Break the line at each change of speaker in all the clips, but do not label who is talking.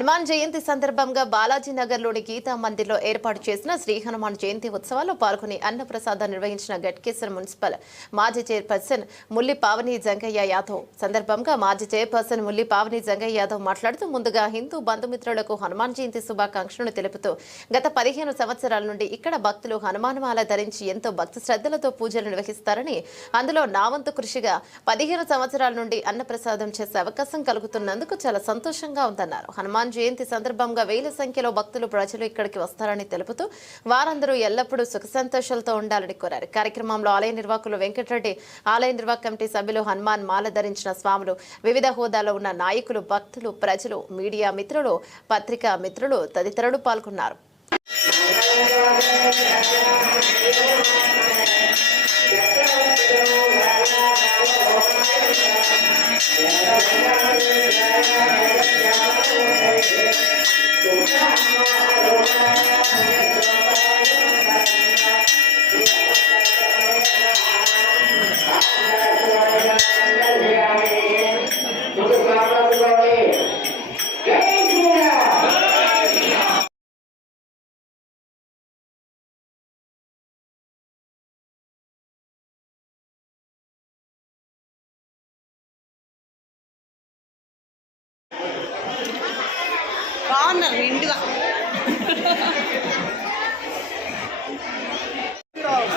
హనుమాన్ జయంతి సందర్భంగా బాలాజీ నగర్లోని గీతా మందిర్లో ఏర్పాటు చేసిన శ్రీ హనుమాన్ జయంతి ఉత్సవాల్లో పాల్గొని అన్నప్రసాదం నిర్వహించిన గట్కేశ్వర మున్సిపల్ మాజీ చైర్పర్సన్ ముల్లి పావని జంగయ్య యాదవ్. సందర్భంగా మాజీ చైర్పర్సన్ ముల్లి పావని జంగయ్య యాదవ్ మాట్లాడుతూ ముందుగా హిందూ బంధుమిత్రులకు హనుమాన్ జయంతి శుభాకాంక్షలను తెలుపుతూ గత పదిహేను సంవత్సరాల నుండి ఇక్కడ భక్తులు హనుమానమాల ధరించి ఎంతో భక్తి శ్రద్ధలతో పూజలు నిర్వహిస్తారని అందులో నా వంతు కృషిగా పదిహేను సంవత్సరాల నుండి అన్నప్రసాదం చేసే అవకాశం కలుగుతున్నందుకు చాలా సంతోషంగా ఉందన్నారు. హనుమాన్ జయంతి సందర్భంగా వేల సంఖ్యలో భక్తులు ప్రజలు ఇక్కడికి వస్తారని తెలుపుతూ వారందరూ ఎల్లప్పుడూ సుఖ సంతోషాలతో ఉండాలని కోరారు. కార్యక్రమంలో ఆలయ నిర్వాహకులు వెంకటరెడ్డి ఆలయ నిర్వాహక కమిటీ సభ్యులు హనుమాన్ మాల ధరించిన స్వాములు వివిధ హోదాలో ఉన్న నాయకులు భక్తులు ప్రజలు మీడియా మిత్రులు పత్రికా మిత్రులు తదితరులు పాల్గొన్నారు.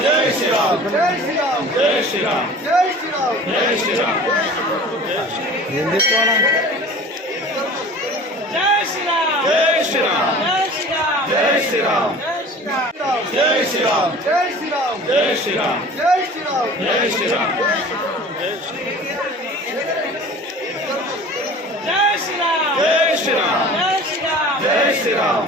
జై శ్రీరామ్. జై శ్రీరామ్. జై శ్రీరామ్. జై శ్రీరామ్. జై శ్రీరామ్.
ఏం చెప్తావా
జై శ్రీరామ్ జై శ్రీరామ్ జై శ్రీరామ్ జై శ్రీరామ్ జై శ్రీరామ్ జై శ్రీరామ్ జై శ్రీరామ్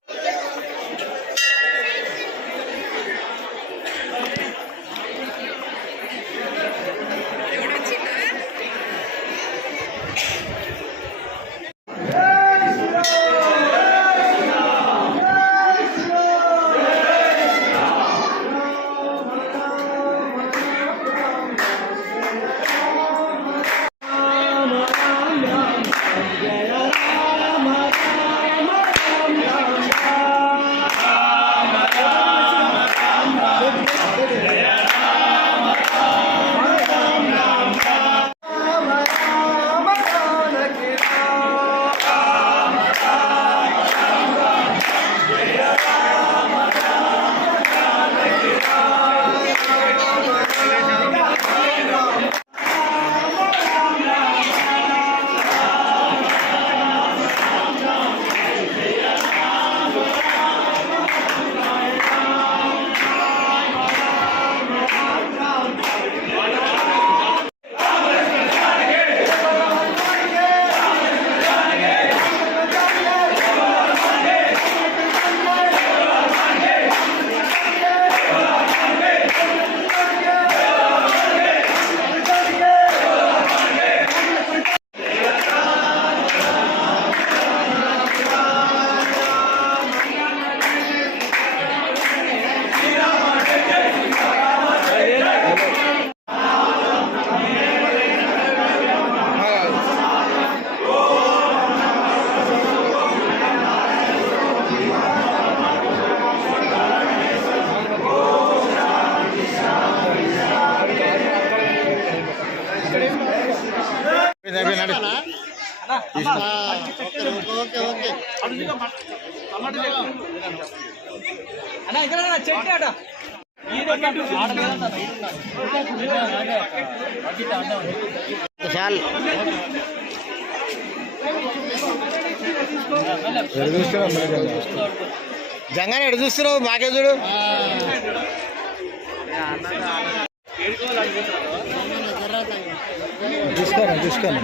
చాలు ఎడు చూస్తున్నావు జంగానే ఎడు చూస్తున్నావు? మాకే చూడు. చూసుకోను చూసుకోను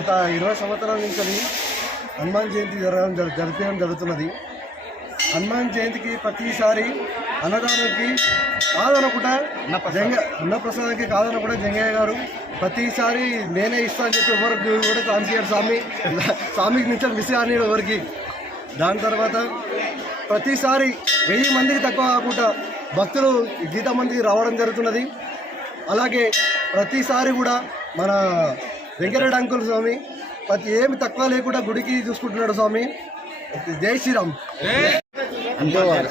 గత ఇరవై సంవత్సరాల నుంచి హనుమాన్ జయంతి జరగడం జరు- జరిపించడం జరుగుతున్నది. హనుమాన్ జయంతికి ప్రతిసారి అన్నదానానికి కాదనకుండా జంగ అన్నప్రసాదానికి కాదనకుండా జంగయ్య గారు ప్రతిసారి నేనే ఇస్తా అని చెప్పి ఎవరికి కూడా కాన్సియర్ స్వామి. స్వామికి నుంచి మిస్ కానీ ఎవరికి. దాని తర్వాత ప్రతిసారి వెయ్యి మందికి తక్కువ కాకుండా భక్తులు ఈ గీతా మందికి రావడం జరుగుతున్నది. అలాగే ప్రతిసారి కూడా మన వెంకటరెడ్డి అంకుల్ స్వామి. ప్రతి ఏమి తక్కువ లేకుండా గుడికి చూసుకుంటున్నాడు స్వామి. జై శ్రీరామ్.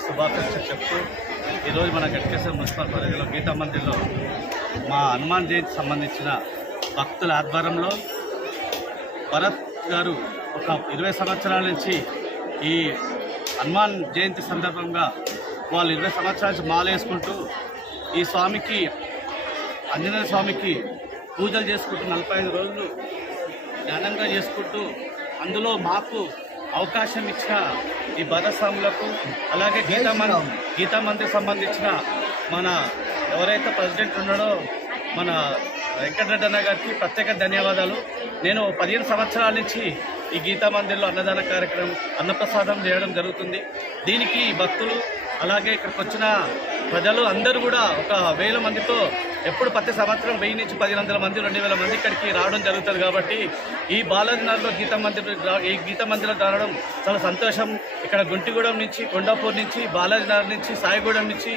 శుభాకాంక్షలు చెప్తూ ఈరోజు మన గట్కేశ్వర మున్సిపల్ పరిధిలో గీతా మందిర్లో మా హనుమాన్ జయంతి సంబంధించిన భక్తుల ఆధ్వర్యంలో భరత్ గారు ఒక ఇరవై సంవత్సరాల నుంచి ఈ హనుమాన్ జయంతి సందర్భంగా వాళ్ళు ఇరవై సంవత్సరాల నుంచి మాల వేసుకుంటూ ఈ స్వామికి ఆంజనేయ స్వామికి పూజలు చేసుకుంటూ నలభై ఐదు రోజులు ఘనంగా చేసుకుంటూ అందులో మాకు అవకాశం ఇచ్చిన ఈ భరస్వాములకు అలాగే గీతా గీతా మందిర్ సంబంధించిన మన ఎవరైతే ప్రెసిడెంట్ ఉన్నాడో మన వెంకటరెడ్డి అన్న గారికి ప్రత్యేక ధన్యవాదాలు. నేను పదిహేను సంవత్సరాల నుంచి ఈ గీతా మందిర్లో అన్నదాన కార్యక్రమం అన్నప్రసాదం చేయడం జరుగుతుంది. దీనికి భక్తులు అలాగే ఇక్కడికి వచ్చిన ప్రజలు అందరూ కూడా ఒక వేల మందితో ఎప్పుడు ప్రతి సంవత్సరం వెయ్యి నుంచి పది వందల మంది రెండు వేల మంది ఇక్కడికి రావడం జరుగుతుంది కాబట్టి ఈ బాలాజీనగర్లో గీతా మందిర్ ఈ గీతా మందిరం రావడం చాలా సంతోషం. ఇక్కడ గుంటిగూడెం నుంచి కొండాపూర్ నుంచి బాలాజీనగర్ నుంచి సాయిగూడెం నుంచి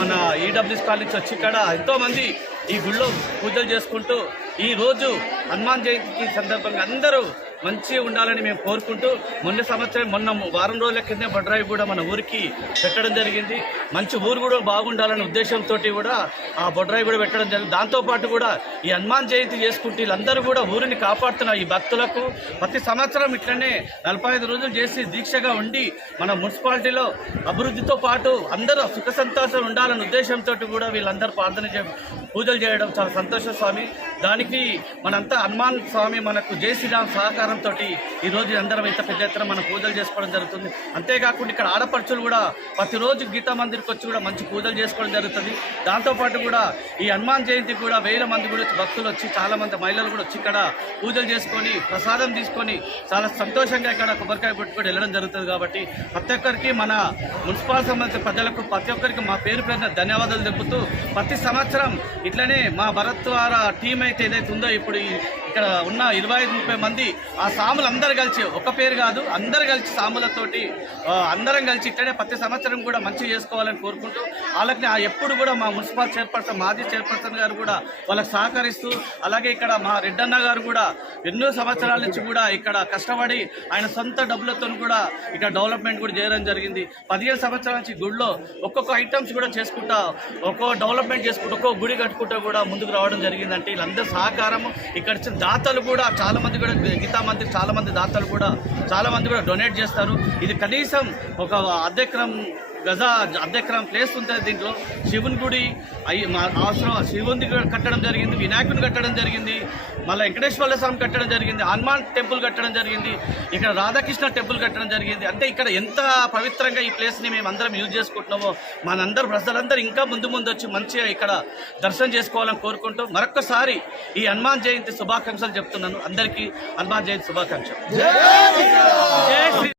మన ఈడబ్ల్యూఎస్ కాల్ నుంచి వచ్చి ఇక్కడ ఎంతోమంది ఈ గుళ్ళో పూజలు చేసుకుంటూ ఈరోజు హనుమాన్ జయంతికి సందర్భంగా అందరూ మంచిగా ఉండాలని మేము కోరుకుంటూ మొన్న సంవత్సరం మొన్న వారం రోజుల కింద బడ్రాయి కూడా మన ఊరికి పెట్టడం జరిగింది. మంచి ఊరు కూడా బాగుండాలనే ఉద్దేశంతో కూడా ఆ బొడ్రాయి కూడా పెట్టడం జరిగింది. దాంతోపాటు కూడా ఈ హనుమాన్ జయంతి చేసుకుంటూ వీళ్ళందరూ కూడా ఊరిని కాపాడుతున్న ఈ భక్తులకు ప్రతి సంవత్సరం ఇట్లనే నలభై ఐదు రోజులు చేసి దీక్షగా ఉండి మన మున్సిపాలిటీలో అభివృద్ధితో పాటు అందరూ సుఖ సంతోషం ఉండాలనే ఉద్దేశంతో కూడా వీళ్ళందరూ ప్రార్థన చే పూజలు చేయడం చాలా సంతోషం స్వామి. దానికి మనంతా హనుమాన్ స్వామి మనకు జై శ్రీరామ్ సహకారంతో ఈరోజు అందరం ఇంత పెద్ద ఎత్తున మనం పూజలు చేసుకోవడం జరుగుతుంది. అంతేకాకుండా ఇక్కడ ఆడపడుచులు కూడా ప్రతిరోజు గీతా మందిర్కి వచ్చి కూడా మంచి పూజలు చేసుకోవడం జరుగుతుంది. దాంతోపాటు కూడా ఈ హనుమాన్ జయంతి కూడా వేల మంది కూడా వచ్చి భక్తులు వచ్చి చాలామంది మహిళలు కూడా వచ్చి ఇక్కడ పూజలు చేసుకొని ప్రసాదం తీసుకొని చాలా సంతోషంగా ఇక్కడ కొబ్బరికాయ కొట్టుకొని వెళ్ళడం జరుగుతుంది కాబట్టి ప్రతి ఒక్కరికి మన మున్సిపల్ సంబంధించిన ప్రజలకు ప్రతి ఒక్కరికి మా పేరు పేరున ధన్యవాదాలు చెబుతూ ప్రతి సంవత్సరం ఇట్లనే మా భరత్ ద్వారా టీం అయితే ఏదైతే ఉందో ఇప్పుడు ఇక్కడ ఉన్న ఇరవై ఐదు ముప్పై మంది ఆ సాములు అందరు కలిసి ఒక పేరు కాదు అందరు కలిసి సాములతోటి అందరం కలిసి ఇట్లనే ప్రతి సంవత్సరం కూడా మంచి చేసుకోవాలని కోరుకుంటూ వాళ్ళకి ఆ ఎప్పుడు కూడా మా మున్సిపల్ చైర్పర్సన్ మాజీ చైర్పర్సన్ గారు కూడా వాళ్ళకి సహకరిస్తూ అలాగే ఇక్కడ మా రెడ్డన్న గారు కూడా ఎన్నో సంవత్సరాల నుంచి కూడా ఇక్కడ కష్టపడి ఆయన సొంత డబ్బులతో కూడా ఇక్కడ డెవలప్మెంట్ కూడా చేయడం జరిగింది. పదిహేను సంవత్సరాల నుంచి గుడిలో ఒక్కొక్క ఐటమ్స్ కూడా చేసుకుంటా ఒక్కో డెవలప్మెంట్ చేసుకుంటూ ఒక్కో గుడి కట్టుకుంటూ కూడా ముందుకు రావడం జరిగిందంటే వీళ్ళందరూ సహకారం ఇక్కడ దాతలు కూడా చాలా మంది కూడా గీతా మంది చాలా మంది దాతలు కూడా చాలా మంది కూడా డొనేట్ చేస్తారు. ఇది కనీసం ఒక అర్ధ గజ అర్ధెకరం ప్లేస్ ఉంటుంది దీంట్లో. శివుని గుడి అయ్యి మా అవసరం శివుని కట్టడం జరిగింది వినాయకుని కట్టడం జరిగింది మళ్ళీ వెంకటేశ్వర స్వామి కట్టడం జరిగింది హనుమాన్ టెంపుల్ కట్టడం జరిగింది ఇక్కడ రాధాకృష్ణ టెంపుల్ కట్టడం జరిగింది. అంటే ఇక్కడ ఎంత పవిత్రంగా ఈ ప్లేస్ని మేము అందరం యూజ్ చేసుకుంటున్నామో మనందరూ ప్రజలందరూ ఇంకా ముందు ముందు వచ్చి మంచిగా ఇక్కడ దర్శనం చేసుకోవాలని కోరుకుంటూ మరొక్కసారి ఈ హనుమాన్ జయంతి శుభాకాంక్షలు చెప్తున్నాను. అందరికీ హనుమాన్ జయంతి శుభాకాంక్షలు. జై శ్రీ